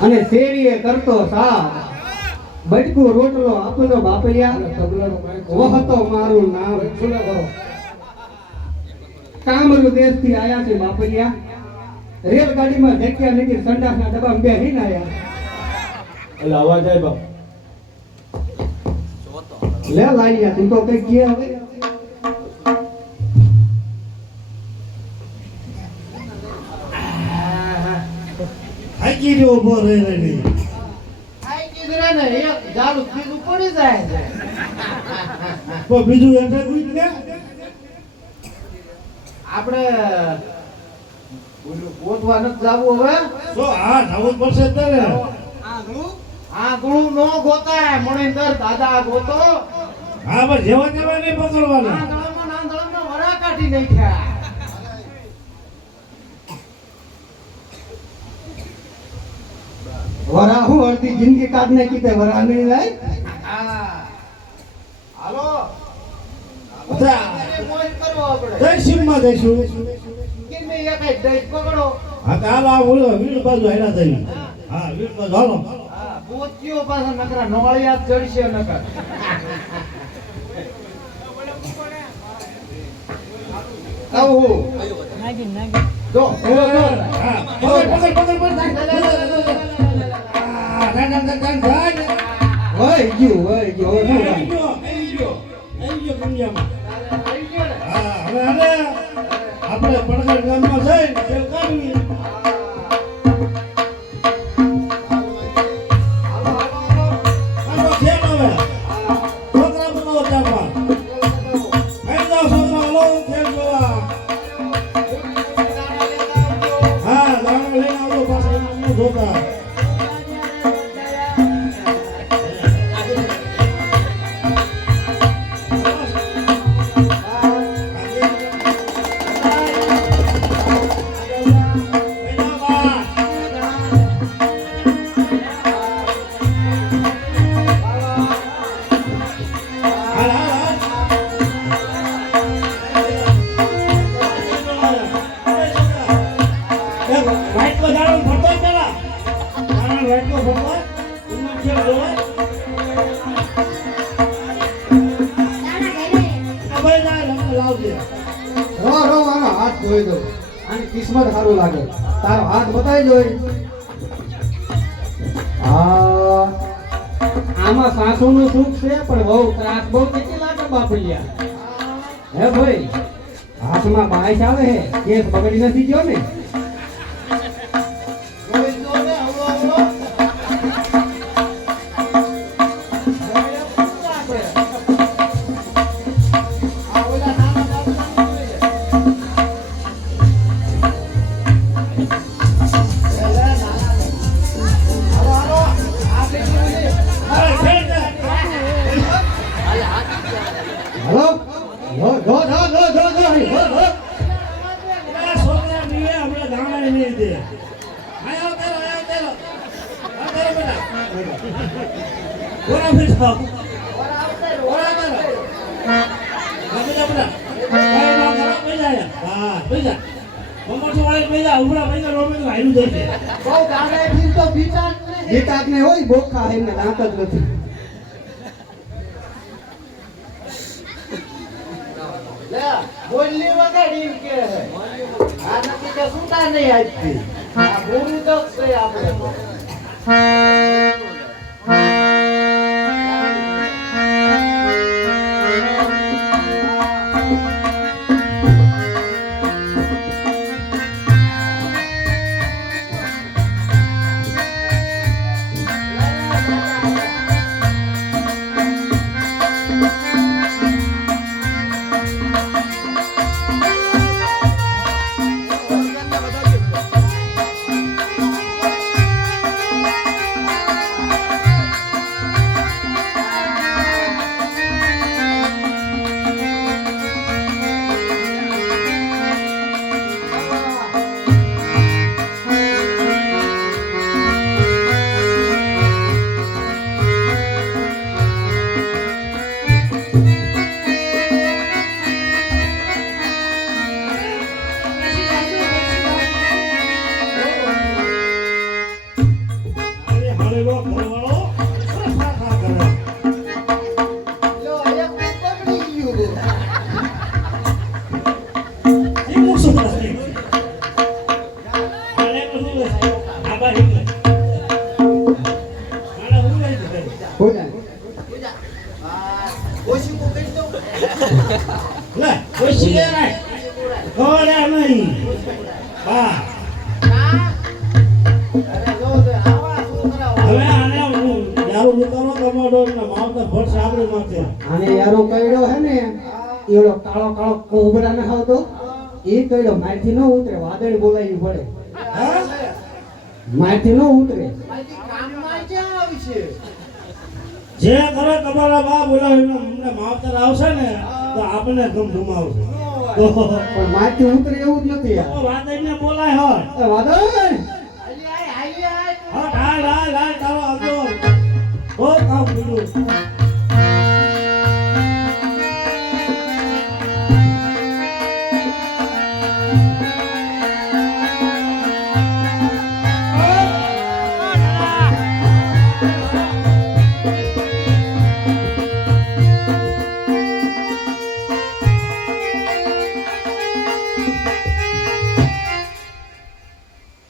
અને શેરીએ કરતો સાથ બટકું રોટલો આપનો બાપલિયા વહતો મારું નામ કામરૂ દેશથી આયા છે બાપલિયા રેલગાડીમાં ધક્યા નીકળી સંડાસના ડબ્બામાં બેહીને આયા એટલે અવાજ આવે બાપ લે લાઈયા તું તો કઈ કહે હવે હાકી રે ઉભો રહી રહી આઈ કીધું ને એક જાડું કીધું પડી જાય છે તો બીજું એટલે કોઈ ને આપણે ગોતવા નથી જાવું હવે તો આ નવું પડશે તારે આંગળું નો ગોતાય મણિંદર દાદા ગોતો હા બસ જેવા તેવા નહીં પકડવાના આંધળામાં વરા કાઢી નાખ્યા વરા હું અડધી જિંદગી કાઢ નાખી તે વરા નહીં જાય હાલો જા. મોજ કરવો આપણે જય શિવમાં જઈશું કેમે એક જ દઈ પકડો હા તો હાલ આ ઓલો વીડ બાજુ હેડા થઈ હા વીડ બાજુ હાલો હા પોતીઓ પાછા નકરા નોળિયા ચડશે નકર આવું જો હા પકડ વઈ ગયું હવે શું કામ? આપણે પડગર ગામમાં જઈ તેલ કાઢવી રો આનો હાથ જોઈ દો આની કિસ્મત સારું લાગે તારો હાથ બતાવી જોઈ હા આમાં સાસુનું સુખ છે પણ બહુ ત્રાસ બહુ કેટલી લાગે બાપલિયા હે ભાઈ હાથમાં બાઈસ આવે હે કેસ બગડી નથી ગયો ને જોઈ દો ને અવળો અવળો આ ઓલા નાના દાદા હલો જો છોકરા નીએ આપણે ગામડે નહીં દે આયો તેરો બેટા ઓરા બેટા ઓરા બેટા કઈ ના કરા પૈસા હા પૈસા મમોસો વાળે પૈસા ઉભરા પૈસા રોમે તો હાઈલું દે છે બહુ ગાડાથી તો બીટા નહીં ગીતાક ને હોય બોખા એમને દાંત જ નથી લે બોલની વગાડી કે આ નથી કે સુતા નહીં આજથી આ ગુરુ દક્ષ છે આપણે ભાડેલો ઘરવાળો ખા ખા કરે લો એક પકડી ગયું એ મૂસો નથી આને તો શું આ બાજુ આને હું લઈ જતો પૂજા ઓછી પકડી દો લે કોઈ સીધે નહીં કોડે નહીં બા અરે જો તો આવા છોકરા હવે આને હું યારો ઉતારો તમારો ને માવતર ભટ સાબરે માથે આને યારો કઈડો હે ને એવડો કાળો કાળો કોબરા ન આવતો એ કઈડો મારથી ન ઉતરે વાદળ બોલાવી પડે હા મારથી ન ઉતરે આજી કામમાં ક્યાં આવી છે જે કરે તમારા બા બોલાવીને અમને માવતર આવશે ને તો આપણે ગમ ધુમાવશે તો પણ મારથી ઉતરે એવું જ નથી યાર વાદળને બોલાય હોય એ વાદળ આલી આય આઈ આય હા હાલ હાલ હાલ ચાલો આવજો બહુ કામ કર્યું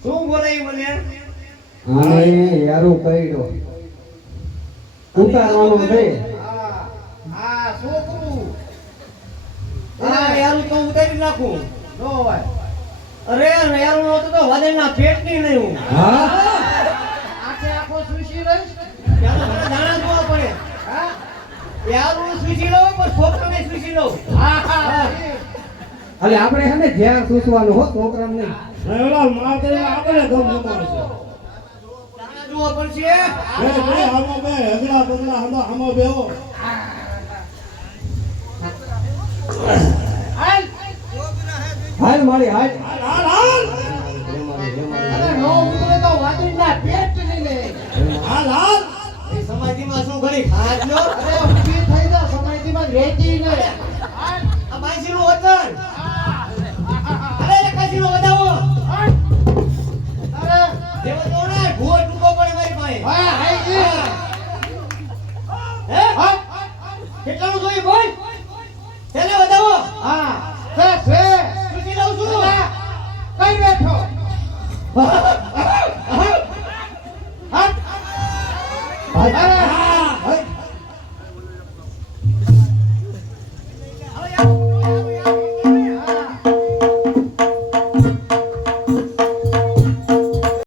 શું બોલાય મને આને યારો કઈડો ઉતારવાનો બે આ છોકરું આ યારું તો ઉતારી નાખું નો હોય અરે યારું નહોતું તો વાદળના પેટની નહીં હું હા આખે આખો સુશી રહીશ યારું મને દાણા જોવા પડે હા યારું સ્વીચી લો પણ છોકરાને સ્વીચી લો એટલે આપણે હે ને ધ્યાન સૂચવાનું હો છોકરાને નહીં ઓલા માવતર આપણે ગમ ધુમાવશે દાણા જોવા પડશે બે હામો બે હગડા બંગલા હામો બેહો હાલ હાલ મારી હાલ હાલ હાલ હાલ અરે નો ઉતરે તો વાદળના પેટ લઈ લે હાલ હાલ એ સમાધિમાં શું ઘડી ખાટ લો અરે ઊભી થઈ જા સમાધિમાં રહેતી નહીં આ બાઈસીનું વતન અરે લખાસીનું વધાવો અરે જેવો તો ને ભૂવો ટૂંકો પડે મારી પાસે હા હાઈ જી હે કેટલાનું જોઈ બોલ તેને વધાવો હા સે સ્વીચી લઉં છું કઈ બેઠો